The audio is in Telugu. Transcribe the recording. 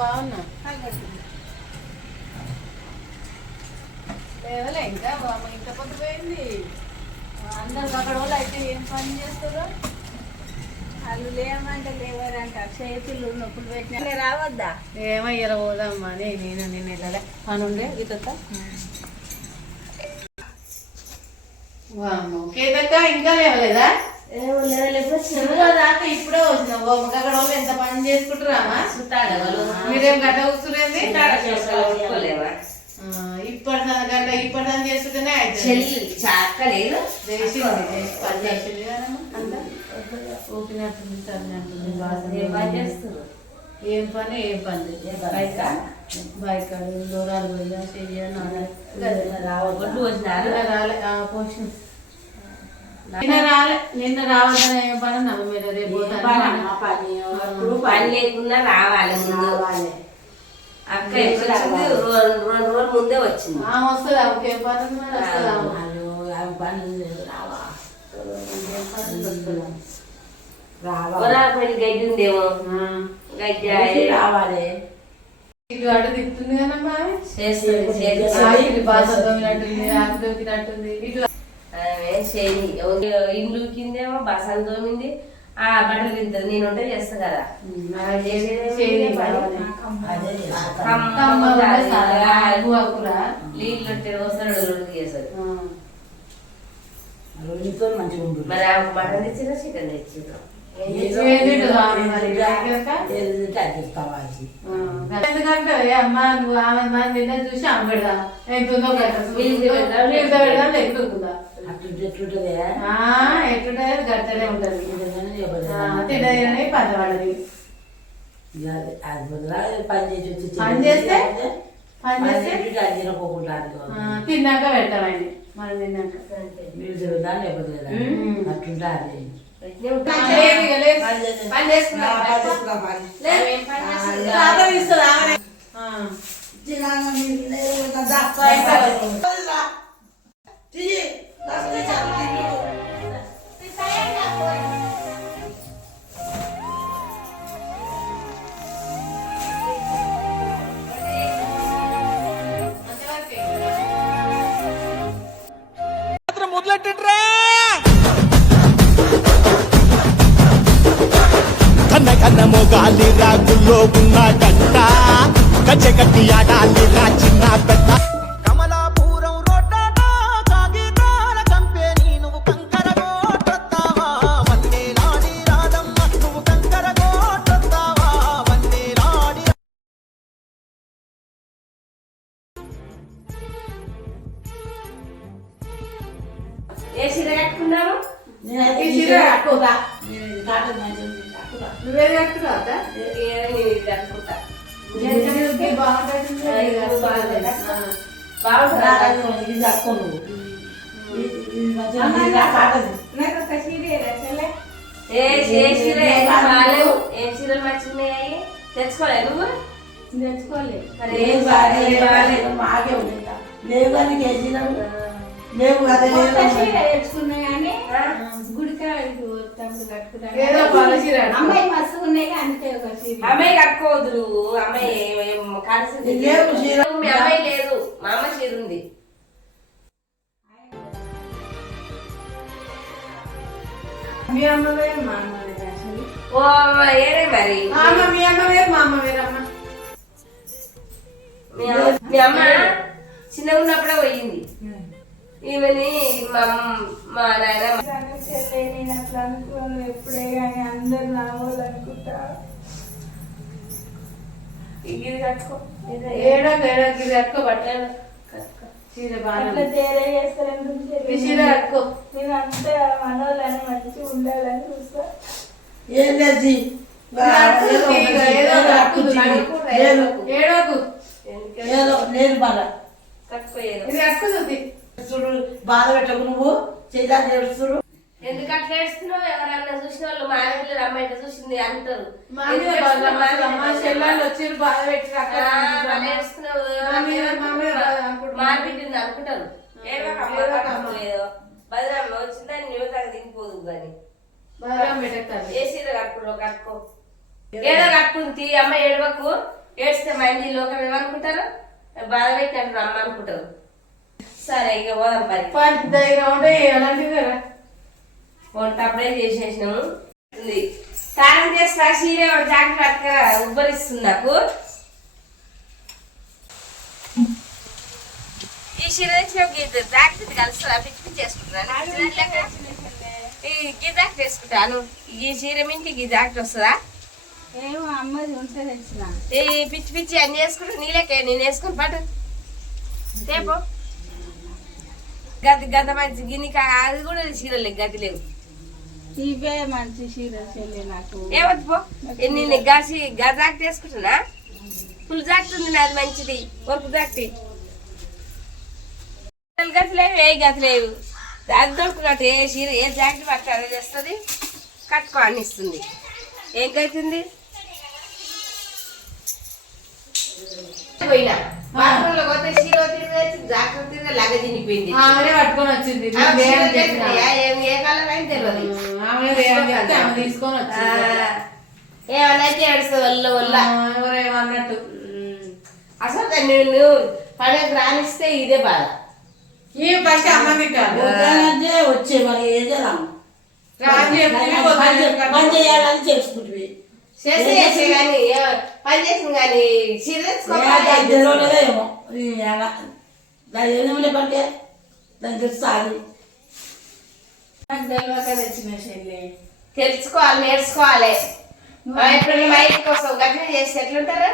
బాగున్నా. లేవలే ఇంకా బామ్మ ఇంత పొద్దు పోయింది. అందరు అక్కడ వాళ్ళు అయితే ఏం పని చేస్తారో? వాళ్ళు లేవమంటే లేవరంట. చేతులు నొప్పులు పెట్టినా రావద్దా? ఏమో ఇలా పోదామ్మా నేను నేను వెళ్ళలే. పని ఉండే? ఇంకా లేవలేదా? దాకా ఇప్పుడే వచ్చినావు అక్కడ వాళ్ళు ఎంత పని చేసుకుంటారామా మీరేం గట్ట కూర్చునేది ఇప్పటి గంట ఇప్పటి దాన్ని చేస్తుంటేనే చెల్లి చాక లేదు. చేసింది చేసి పని చేసింది కదమ్మా. ఊపినట్టుంది తగినట్టుంది ఏం పని ఏం పని బయట బైక్? దూరాలు పోయినా చెయ్యాలి నిన్న. రాలే. పోషణ నిన్న రాలే నిన్న రావాలని పని నమ్మ మీరు రేపు పని లేకుండా రావాలి ముందు. అక్క ఎప్పుడు వచ్చింది? రెండు రెండు రోజుల ముందే వచ్చింది. వస్తుంది ఏం పని పని గడ్డి ఉందేమో. గడ్డి రావాలి. ఇటు అటు తిప్పుతుంది కదమ్మా. చేస్తుంది ఇటు చేయని ఇండ్లు కిందేమో బసలు తోమింది. ఆ బట్టలు తింటది నేను ఉంటే చేస్తా కదా. నీళ్ళు వస్తాడు ఉంటుంది మరి మటన్ తెచ్చినా చికెన్ తెచ్చినా ఎందుకంటే అమ్మా నువ్వు ఆమె నిన్న చూసి ఆమె పెడదా ఎంత ఉందో పెడతా. పెడదాం, లేకుంటుందా ఎట్లుంటుందే గట్టనే ఉంటది. వదిలా పని చేసి వచ్చి పని చేస్తే? పని చేస్తే? తిన్నాక పెడతామండి మనం తిన్నాక చెబుతా రాగుల్లో ఉన్న గంట. కచ్చగట్టి ఆడాలి రా చిన్న పెద్ద కట్టుకున్నా. నువ్వే అత్త? ఇది బాగుంటుంది. ఇది తక్కువ నువ్వు. నాకు ఒక ఏ ఏ చీర ఏం చీరలు తెచ్చుకోలే నువ్వు తెచ్చుకోలేదు మాకే ఉంది లేవు కానీ కేజీలు లేవు తెచ్చుకున్నా కానీ ఏదో. అమ్మాయి మస్తు ఉన్నాయి అంతే ఒక సీరియల్ అమ్మాయి కట్టుకోవద్దు చీర. మీ అమ్మాయి లేదు. మా అమ్మ చీర ఉంది. మీ అమ్మ వేరు మా అమ్మ వేరు అసలు ఓ అమ్మ ఏరే మరి. మా అమ్మ మీ అమ్మ వేరు మా అమ్మ వేరు అమ్మ. మీ అమ్మ- మీ అమ్మ చిన్నగా ఉన్నప్పుడే పోయింది. ఈమెని మా నాయన అట్లా అనుకోను ఎప్పుడే కానీ అందరు నా వాళ్ళు అనుకుంటా ఇది కట్టుకో ఏడో ఏడో గిరి కట్టుకో బట్టలు కట్టుకో. చీర అట్లా బాగా తేడా చేస్తారని ఈ చీర కట్టుకో. నేను అంతా మనోళ్ళని మంచిగా ఉండాలని చూస్తా. ఏం లేదు. కట్టుకో. చూడు బాధ పెట్టకు నువ్వు. చేద్దాం చేస్తుడు ఎందుకు అట్లా ఏడుస్తున్నావు ఎవరన్నా చూసిన వాళ్ళు మా పిల్లలు అమ్మాయి ఇట్లా చూసింది అంటారు. మా మీద ఎందుకు వాళ్ళ ఏడుస్తున్నావు? అమ్మ చెల్లెళ్ళు వచ్చి బాధ పెట్టి ఆ, అక్కడ వాళ్ళు ఏడుస్తున్నావు. మా మీద, మా మీద అనుకుంటున్నారు. మార్పిట్టింది అనుకుంటారు. బదిరామ్మ వచ్చిందని నువ్వు తగ్గ దిగిపోదు కానీ. ఏ సీర కట్టుకో కట్టుకో. ఏదో కట్టుకుంది అమ్మ ఏడవకు. ఏడిస్తే మంది లోకం ఏమనుకుంటారు? బాధ పెట్టినట్టు అమ్మ అనుకుంటారు. సరే ఇక పోదాం పని. దగ్గర ఉంటే అలాంటివి కదా వంట అప్పుడే చేసేసినాము. స్నానం చేస్తా జాకెట్ పట్టుక ఉబ్బరిస్తుంది నాకు. ఈ తెచ్చిన గీత జాకెట్ కలుస్తుందా పిచ్చి పిచ్చి చేసుకుంటున్నాను ఈ గీ జాకెట్ వేసుకుంటాను. ఈ చీర మించి ఈ జాకెట్ వస్తుందా? ఏమో అమ్మది ఉంటే తెచ్చిన. ఈ పిచ్చి పిచ్చి అన్ని వేసుకుంటా నీళ్ళకే నేను వేసుకుని పట్టు తేపో గది గత మంచి గిన్నె అది కూడా చీరలు గది లేవు. ఇవే మంచి చీర చెల్లి నాకు. ఎన్ని నేను గాసి గజాక్ తీసుకుంటున్నా ఫుల్ జాకెట్ ఉంది నాది మంచిది. Work jacket. గతి లేవు ఏ గతి లేవు. అది దొరుకున్నట్టు ఏ చీర ఏ జాకెట్ పట్టు అది తెస్తుంది కట్టుకో అని ఇస్తుంది. ఏం గతుంది పోయినా. బాత్రూంలో పోతే చీర తిరిగి జాకెట్ తిరిగి లగ తినిపోయింది. పట్టుకొని వచ్చింది. ఏ- ఏ కలర్ అని తెలియదు తీసుకొని ఏమన్నా ఏడుస్తుంది వల్ల వల్ల. ఎవరేమన్నట్టు. అసలు దాన్ని నువ్వు పండుగ రాణిస్తే ఇదే బాధ. ఈ ఫస్ట్ అమ్మ వద్దనంటే వచ్చే మరి ఏం వద్దని పని చేయాలని చేసుకుంటుంది చేసే కానీ ఏ- పని చేసింది కానీ సీరియస్ తెలియలేదేమో. దాని ఏమైనా పడితే దాన్ని తెలుస్తుంది నాకు తెలియక తెచ్చిన చెల్లి తెలుసుకోవాలి నేర్చుకోవాలి. ఎప్పుడైనా బయటకు వస్తావు గట్లా చేసి ఎట్లుంటారా?